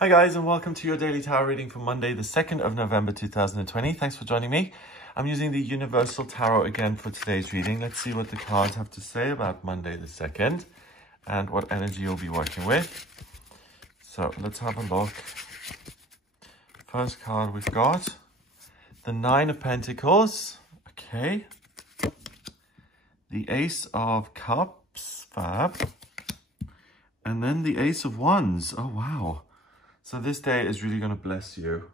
Hi guys, and welcome to your daily tarot reading for Monday, the 2nd of November 2020. Thanks for joining me. I'm using the Universal Tarot again for today's reading. Let's see what the cards have to say about Monday the 2nd and what energy you'll be working with. So let's have a look. First card we've got the Nine of Pentacles. Okay. The Ace of Cups. Fab. And then the Ace of Wands. Oh, wow. So this day is really going to bless you.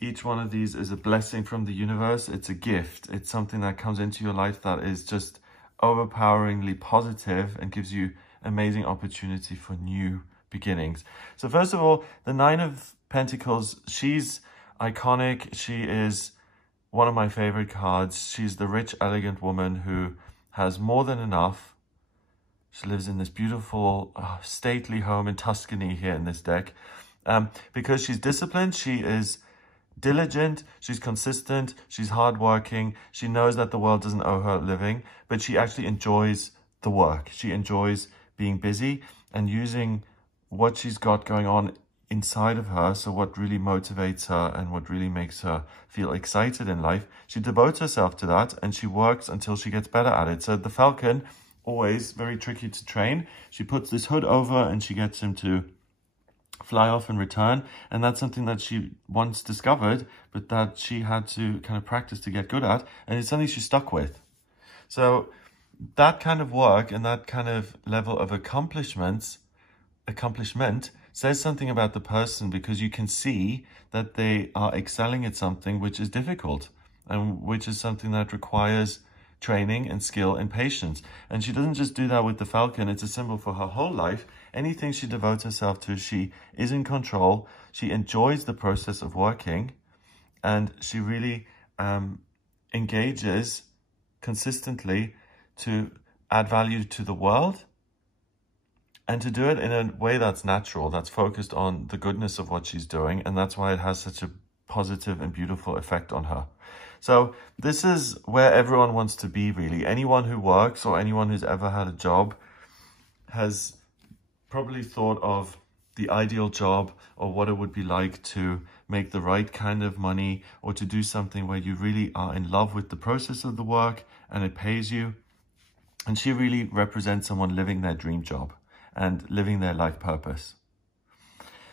Each one of these is a blessing from the universe. It's a gift. It's something that comes into your life that is just overpoweringly positive and gives you amazing opportunity for new beginnings. So first of all, the Nine of Pentacles, she's iconic. She is one of my favorite cards. She's the rich, elegant woman who has more than enough. She lives in this beautiful, stately home in Tuscany here in this deck. Because she's disciplined, she is diligent, she's consistent, she's hardworking. She knows that the world doesn't owe her a living, but she actually enjoys the work. She enjoys being busy and using what she's got going on inside of her. So what really motivates her and what really makes her feel excited in life, she devotes herself to that and she works until she gets better at it. So the falcon, always very tricky to train. She puts this hood over and she gets him to fly off and return, and that's something that she once discovered, but that she had to kind of practice to get good at, and it's something she's stuck with. So that kind of work and that kind of level of accomplishment says something about the person, because you can see that they are excelling at something which is difficult and which is something that requires training and skill and patience. And she doesn't just do that with the falcon. It's a symbol for her whole life. Anything she devotes herself to, she is in control. She enjoys the process of working, and she really engages consistently to add value to the world and to do it in a way that's natural, that's focused on the goodness of what she's doing. And that's why it has such a positive and beautiful effect on her. So this is where everyone wants to be, really. Anyone who works or anyone who's ever had a job has probably thought of the ideal job or what it would be like to make the right kind of money, or to do something where you really are in love with the process of the work and it pays you. And she really represents someone living their dream job and living their life purpose.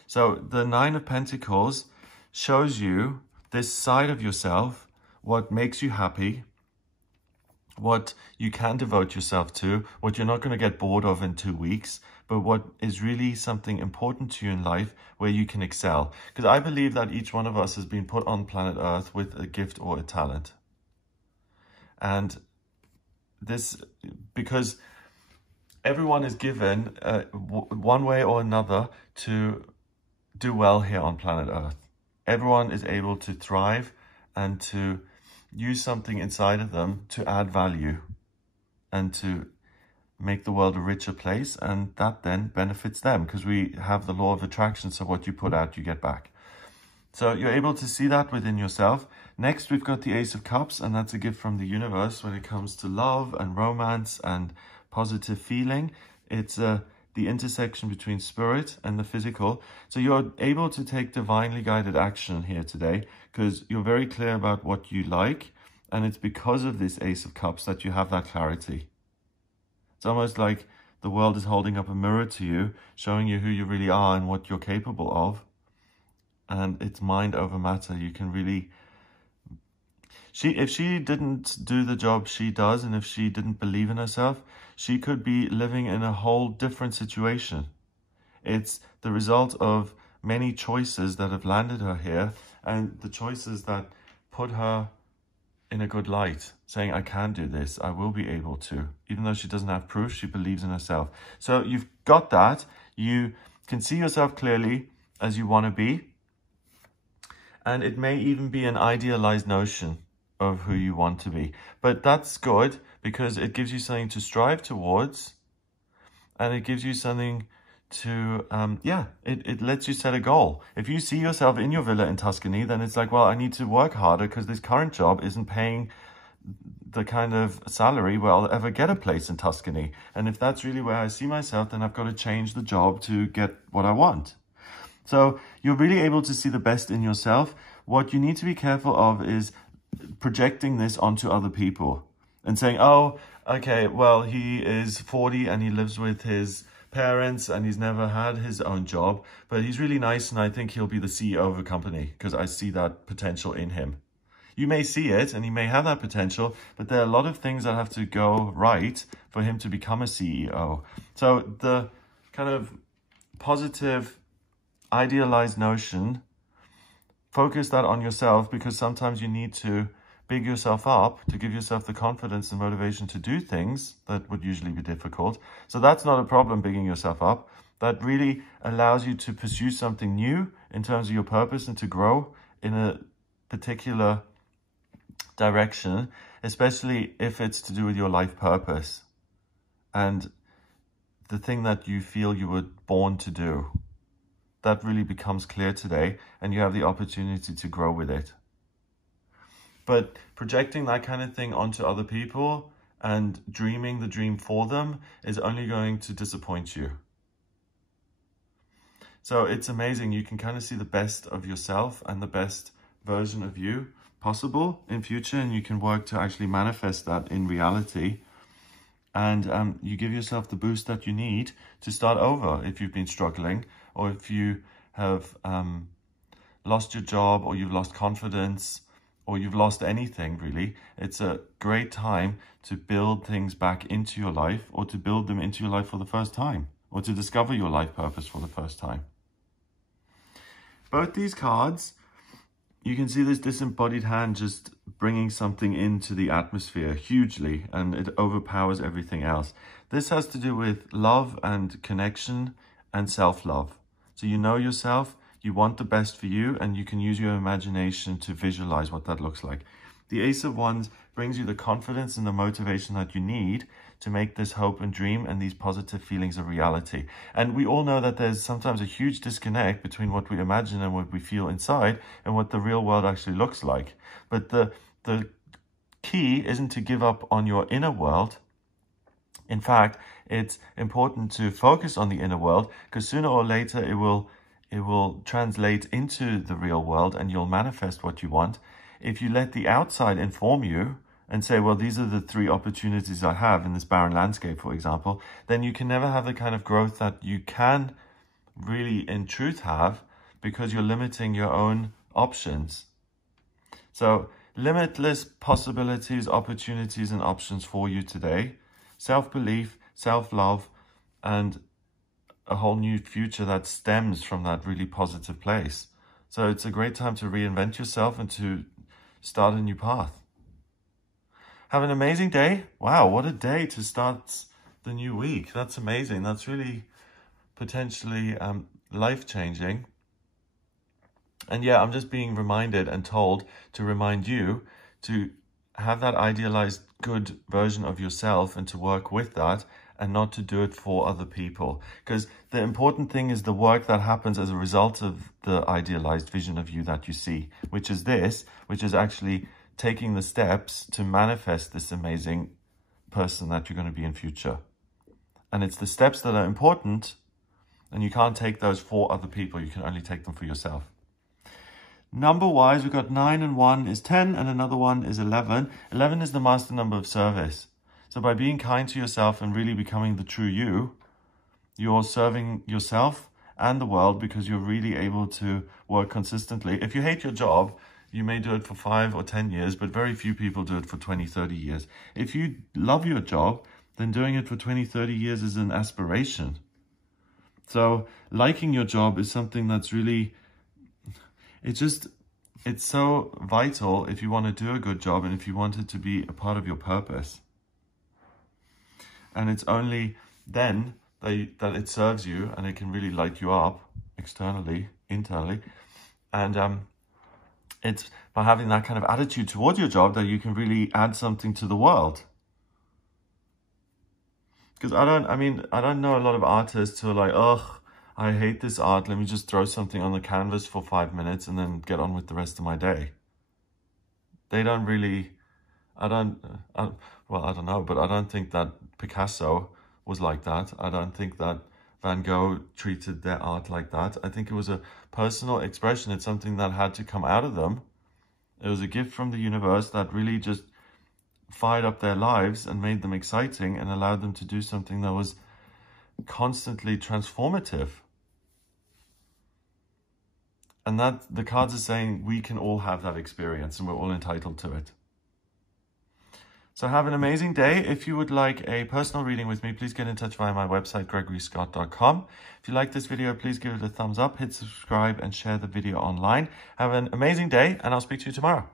So the Nine of Pentacles shows you this side of yourself, what makes you happy, what you can devote yourself to, what you're not going to get bored of in 2 weeks, but what is really something important to you in life where you can excel. Because I believe that each one of us has been put on planet Earth with a gift or a talent. And this, because everyone is given one way or another to do well here on planet Earth. Everyone is able to thrive and to use something inside of them to add value and to make the world a richer place, and that then benefits them, because we have the law of attraction. So what you put out, you get back. So you're able to see that within yourself. Next, we've got the Ace of Cups, and that's a gift from the universe when it comes to love and romance and positive feeling. It's the intersection between spirit and the physical. So you're able to take divinely guided action here today, because you're very clear about what you like. And it's because of this Ace of Cups that you have that clarity. It's almost like the world is holding up a mirror to you, showing you who you really are and what you're capable of. And it's mind over matter. You can really... If she didn't do the job she does, and if she didn't believe in herself, she could be living in a whole different situation. It's the result of many choices that have landed her here, and the choices that put her in a good light, saying, I can do this, I will be able to. Even though she doesn't have proof, she believes in herself. So you've got that. You can see yourself clearly as you want to be. And it may even be an idealized notion of who you want to be. But that's good, because it gives you something to strive towards, and it gives you something to, it lets you set a goal. If you see yourself in your villa in Tuscany, then it's like, well, I need to work harder because this current job isn't paying the kind of salary where I'll ever get a place in Tuscany. And if that's really where I see myself, then I've got to change the job to get what I want. So you're really able to see the best in yourself. What you need to be careful of is projecting this onto other people and saying, oh, okay, well, he is 40 and he lives with his parents and he's never had his own job, but he's really nice and I think he'll be the CEO of a company because I see that potential in him. You may see it and he may have that potential, but there are a lot of things that have to go right for him to become a CEO. So the kind of positive, idealized notion, focus that on yourself, because sometimes you need to big yourself up to give yourself the confidence and motivation to do things that would usually be difficult. So that's not a problem, bigging yourself up. That really allows you to pursue something new in terms of your purpose and to grow in a particular direction, especially if it's to do with your life purpose and the thing that you feel you were born to do. That really becomes clear today, and you have the opportunity to grow with it. But projecting that kind of thing onto other people and dreaming the dream for them is only going to disappoint you. So it's amazing. You can kind of see the best of yourself and the best version of you possible in future, and you can work to actually manifest that in reality. And you give yourself the boost that you need to start over if you've been struggling, or if you have lost your job, or you've lost confidence, or you've lost anything really. It's a great time to build things back into your life, or to build them into your life for the first time, or to discover your life purpose for the first time. Both these cards, you can see this disembodied hand just bringing something into the atmosphere hugely, and it overpowers everything else. This has to do with love and connection and self-love. So you know yourself, you want the best for you, and you can use your imagination to visualize what that looks like. The Ace of Wands brings you the confidence and the motivation that you need to make this hope and dream and these positive feelings a reality. And we all know that there's sometimes a huge disconnect between what we imagine and what we feel inside and what the real world actually looks like. But the key isn't to give up on your inner world. In fact, it's important to focus on the inner world, because sooner or later it will translate into the real world and you'll manifest what you want. If you let the outside inform you and say, well, these are the 3 opportunities I have in this barren landscape, for example, then you can never have the kind of growth that you can really in truth have, because you're limiting your own options. So limitless possibilities, opportunities, and options for you today. Self-belief, self-love, and a whole new future that stems from that really positive place. So it's a great time to reinvent yourself and to start a new path. Have an amazing day. Wow, what a day to start the new week. That's amazing. That's really potentially life-changing. And yeah, I'm just being reminded and told to remind you to have that idealized good version of yourself and to work with that, and not to do it for other people. Because the important thing is the work that happens as a result of the idealized vision of you that you see, which is actually taking the steps to manifest this amazing person that you're going to be in future. And it's the steps that are important, and you can't take those for other people. You can only take them for yourself. Number-wise, we've got 9 and 1 is 10, and another one is 11. 11 is the master number of service. So by being kind to yourself and really becoming the true you, you're serving yourself and the world, because you're really able to work consistently. If you hate your job, you may do it for 5 or 10 years, but very few people do it for 20, 30 years. If you love your job, then doing it for 20, 30 years is an aspiration. So liking your job is something that's really, it's so vital if you want to do a good job and if you want it to be a part of your purpose. And it's only then that it serves you, and it can really light you up externally, internally. And it's by having that kind of attitude towards your job that you can really add something to the world. Because I don't know a lot of artists who are like, ugh, I hate this art. Let me just throw something on the canvas for 5 minutes and then get on with the rest of my day. They don't really, I don't know, but I don't think that Picasso was like that. I don't think that Van Gogh treated their art like that. I think it was a personal expression. It's something that had to come out of them. It was a gift from the universe that really just fired up their lives and made them exciting and allowed them to do something that was constantly transformative. And that the cards are saying we can all have that experience and we're all entitled to it. So have an amazing day. If you would like a personal reading with me, please get in touch via my website, gregoryscott.com. If you like this video, please give it a thumbs up, hit subscribe and share the video online. Have an amazing day and I'll speak to you tomorrow.